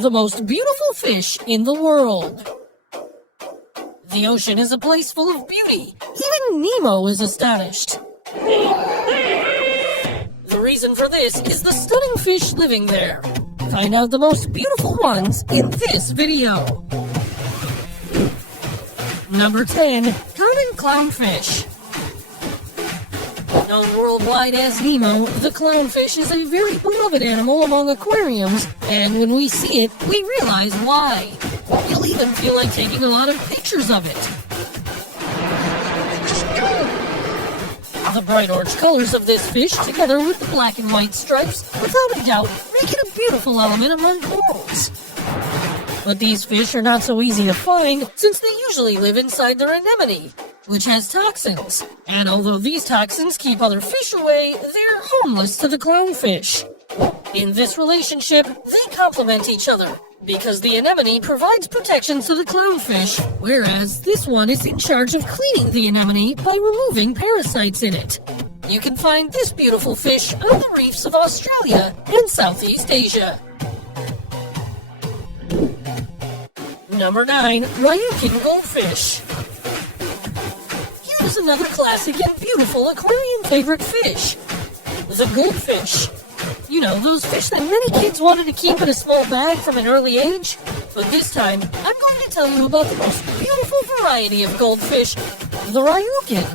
the most beautiful fish in the world. The ocean is a place full of beauty. Even Nemo is astonished. The reason for this is the stunning fish living there. Find out the most beautiful ones in this video. Number 10. Common clownfish. Known worldwide as Nemo, the clownfish is a very beloved animal among aquariums, and when we see it, we realize why. You'll even feel like taking a lot of pictures of it. The bright orange colors of this fish, together with the black and white stripes, without a doubt, make it a beautiful element among corals. But these fish are not so easy to find, since they usually live inside the anemone, which has toxins. And although these toxins keep other fish away, they're harmless to the clownfish. In this relationship, they complement each other, because the anemone provides protection to the clownfish, whereas this one is in charge of cleaning the anemone by removing parasites in it. You can find this beautiful fish on the reefs of Australia and Southeast Asia. Number 9. Ryukin Goldfish. Here's another classic and beautiful aquarium favorite fish. The goldfish. You know, those fish that many kids wanted to keep in a small bag from an early age? But this time, I'm going to tell you about the most beautiful variety of goldfish, the Ryukin.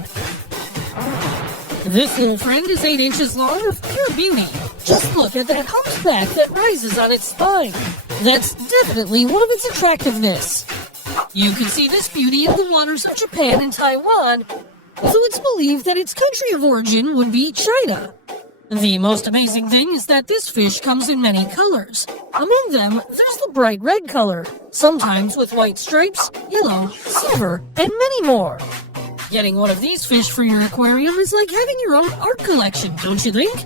This little friend is 8 inches long of pure beauty. Just look at that humped back that rises on its spine. That's definitely one of its attractiveness. You can see this beauty in the waters of Japan and Taiwan, so it's believed that its country of origin would be China. The most amazing thing is that this fish comes in many colors. Among them, there's the bright red color, sometimes with white stripes, yellow, silver, and many more. Getting one of these fish for your aquarium is like having your own art collection, don't you think?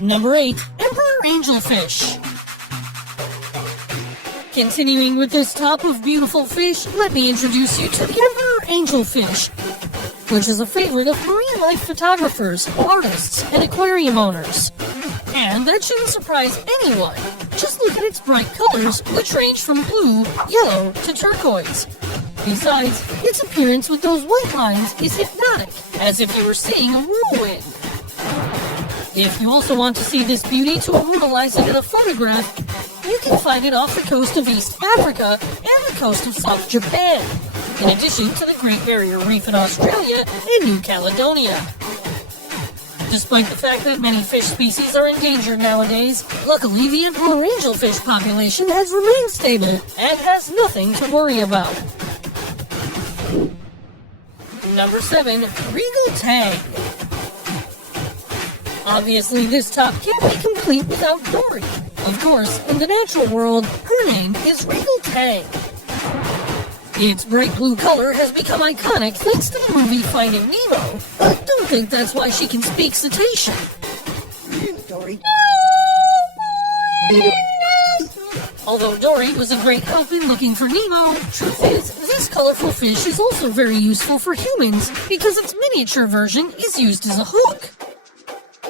Number 8. Emperor Angelfish. Continuing with this top of beautiful fish, let me introduce you to the Emperor Angelfish, which is a favorite of marine life photographers, artists, and aquarium owners. And that shouldn't surprise anyone. Just look at its bright colors, which range from blue, yellow, to turquoise. Besides, its appearance with those white lines is hypnotic, as if you were seeing a whirlwind. If you also want to see this beauty to immortalize it in a photograph, you can find it off the coast of East Africa and the coast of South Japan, in addition to the Great Barrier Reef in Australia and New Caledonia. Despite the fact that many fish species are endangered nowadays, luckily the emperor angelfish population has remained stable and has nothing to worry about. Number 7. Regal Tang. Obviously, this top can't be complete without Dory. Of course, in the natural world, her name is Regal Tang. Its bright blue color has become iconic thanks to the movie Finding Nemo, but don't think that's why she can speak cetacean. Dory. Although Dory was a great help in looking for Nemo, truth is, this colorful fish is also very useful for humans because its miniature version is used as a hook.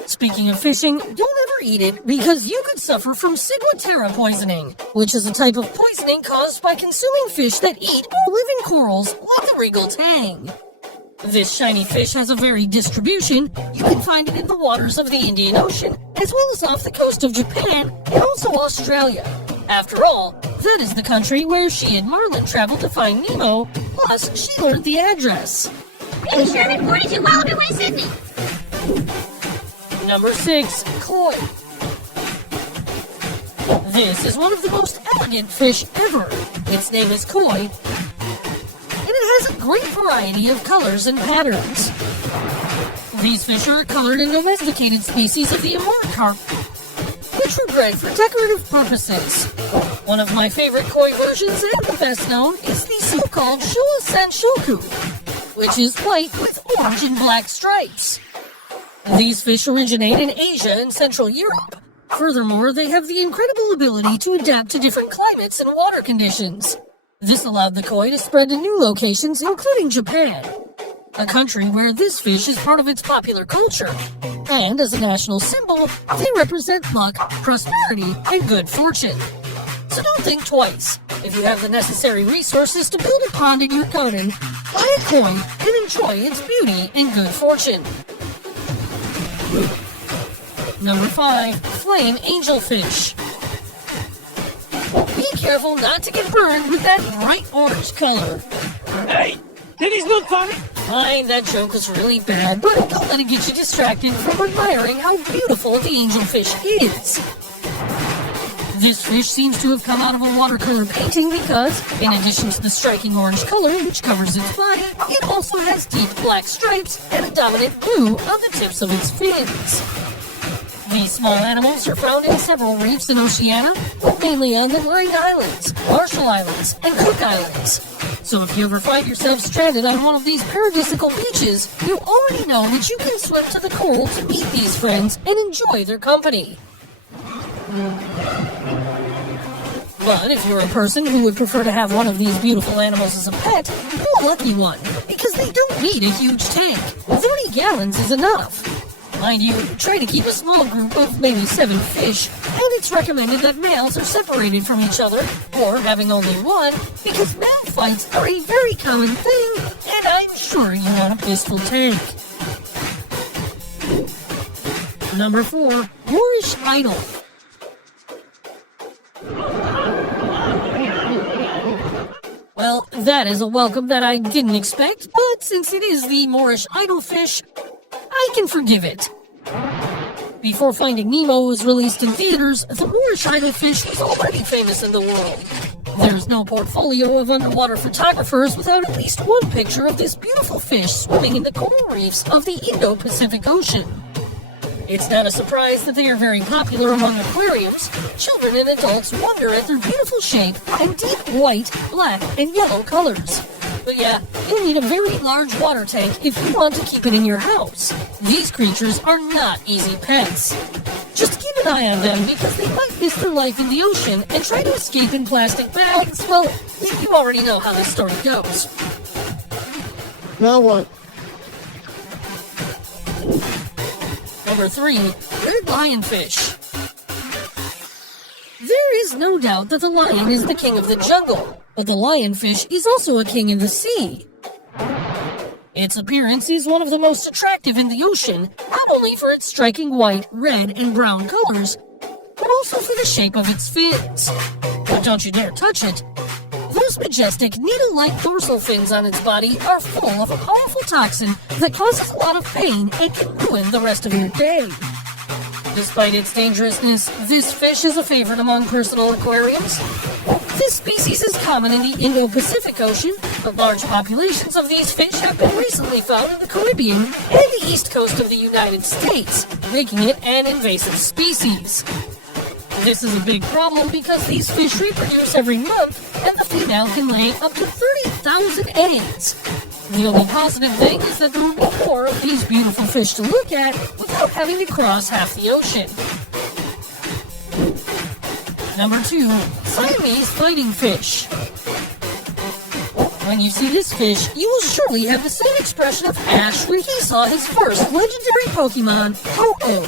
Speaking of fishing, don't ever eat it because you could suffer from ciguatera poisoning, which is a type of poisoning caused by consuming fish that eat or live in corals like the Regal Tang. This shiny fish has a varied distribution. You can find it in the waters of the Indian Ocean, as well as off the coast of Japan and also Australia. After all, that is the country where she and Marlin traveled to find Nemo, plus she learned the address. Hey Sherman, 42 Wallaby Way, Sydney. Number 6. Koi. This is one of the most elegant fish ever. Its name is koi, and it has a great variety of colors and patterns. These fish are a colored and domesticated species of the amur carp, which were bred for decorative purposes. One of my favorite koi versions and the best known is the so-called Showa Sanshoku, which is white with orange and black stripes. These fish originate in Asia and Central Europe. Furthermore, they have the incredible ability to adapt to different climates and water conditions. This allowed the koi to spread to new locations, including Japan, a country where this fish is part of its popular culture. And as a national symbol, they represent luck, prosperity, and good fortune. So don't think twice. If you have the necessary resources to build a pond in your garden, buy a koi and enjoy its beauty and good fortune. Number 5. Flame angelfish. Be careful not to get burned with that bright orange color. Hey, that is not funny. Fine, that joke was really bad, but don't let it get you distracted from admiring how beautiful the angelfish is. This fish seems to have come out of a watercolor painting because, in addition to the striking orange color which covers its body, it also has deep black stripes and a dominant blue on the tips of its fins. These small animals are found in several reefs in Oceania, mainly on the Line Islands, Marshall Islands, and Cook Islands. So if you ever find yourself stranded on one of these paradisical beaches, you already know that you can swim to the coral to meet these friends and enjoy their company. But if you're a person who would prefer to have one of these beautiful animals as a pet, you're a lucky one, because they don't need a huge tank. 30 gallons is enough. Mind you, try to keep a small group of maybe 7 fish, and it's recommended that males are separated from each other, or having only one, because male fights are a very common thing, and I'm sure you want a peaceful tank. Number 4. Moorish Idol. Well, that is a welcome that I didn't expect, but since it is the Moorish idolfish, I can forgive it. Before Finding Nemo was released in theaters, the Moorish idolfish was already famous in the world. There's no portfolio of underwater photographers without at least one picture of this beautiful fish swimming in the coral reefs of the Indo-Pacific Ocean. It's not a surprise that they are very popular among aquariums. Children and adults wonder at their beautiful shape and deep white, black, and yellow colors. But yeah, you'll need a very large water tank if you want to keep it in your house. These creatures are not easy pets. Just keep an eye on them because they might miss their life in the ocean and try to escape in plastic bags. Well, you already know how this story goes. Now what? Number 3. Red lionfish. There is no doubt that the lion is the king of the jungle, but the lionfish is also a king in the sea. Its appearance is one of the most attractive in the ocean, not only for its striking white, red, and brown colors, but also for the shape of its fins. But don't you dare touch it. Those majestic, needle-like dorsal fins on its body are full of a powerful toxin that causes a lot of pain and can ruin the rest of your day. Despite its dangerousness, this fish is a favorite among personal aquariums. This species is common in the Indo-Pacific Ocean, but large populations of these fish have been recently found in the Caribbean and the east coast of the United States, making it an invasive species. This is a big problem because these fish reproduce every month, and the female can lay up to 30,000 eggs. The only positive thing is that there will be more of these beautiful fish to look at without having to cross half the ocean. Number 2. Siamese fighting fish. When you see this fish, you will surely have the same expression of Ash when he saw his first legendary Pokemon, Ho-Oh.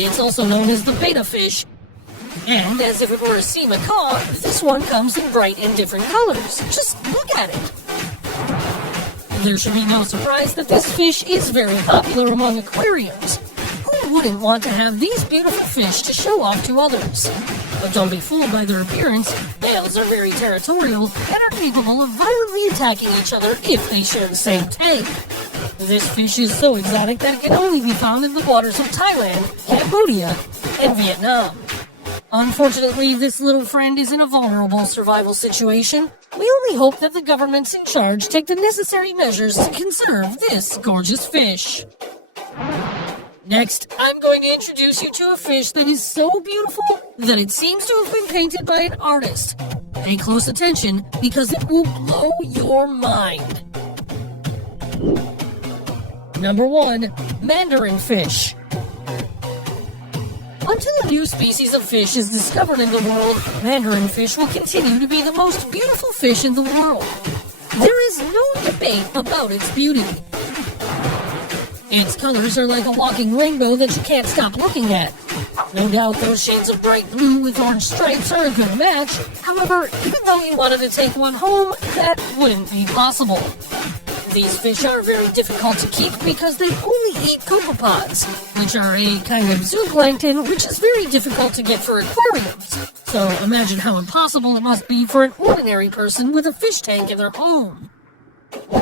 It's also known as the betta fish, and as if it were a sea macaw, this one comes in bright and different colors. Just look at it. There should be no surprise that this fish is very popular among aquariums. Who wouldn't want to have these beautiful fish to show off to others? But don't be fooled by their appearance. Males are very territorial and are capable of violently attacking each other if they share the same tank. This fish is so exotic that it can only be found in the waters of Thailand, Cambodia, and Vietnam. Unfortunately, this little friend is in a vulnerable survival situation. We only hope that the governments in charge take the necessary measures to conserve this gorgeous fish. Next, I'm going to introduce you to a fish that is so beautiful that it seems to have been painted by an artist. Pay close attention because it will blow your mind. Number 1. Mandarin fish. Until a new species of fish is discovered in the world, mandarin fish will continue to be the most beautiful fish in the world. There is no debate say about its beauty. Its colors are like a walking rainbow that you can't stop looking at. No doubt those shades of bright blue with orange stripes are a good match. However, even though you wanted to take one home, that wouldn't be possible. These fish are very difficult to keep because they only eat copepods, which are a kind of zooplankton which is very difficult to get for aquariums. So imagine how impossible it must be for an ordinary person with a fish tank in their home.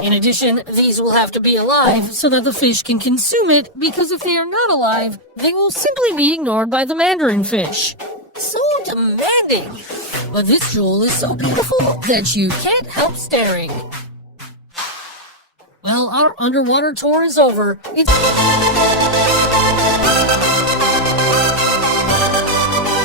In addition, these will have to be alive so that the fish can consume it, because if they are not alive, they will simply be ignored by the mandarin fish. So demanding! But this jewel is so beautiful that you can't help staring. Well, our underwater tour is over. It's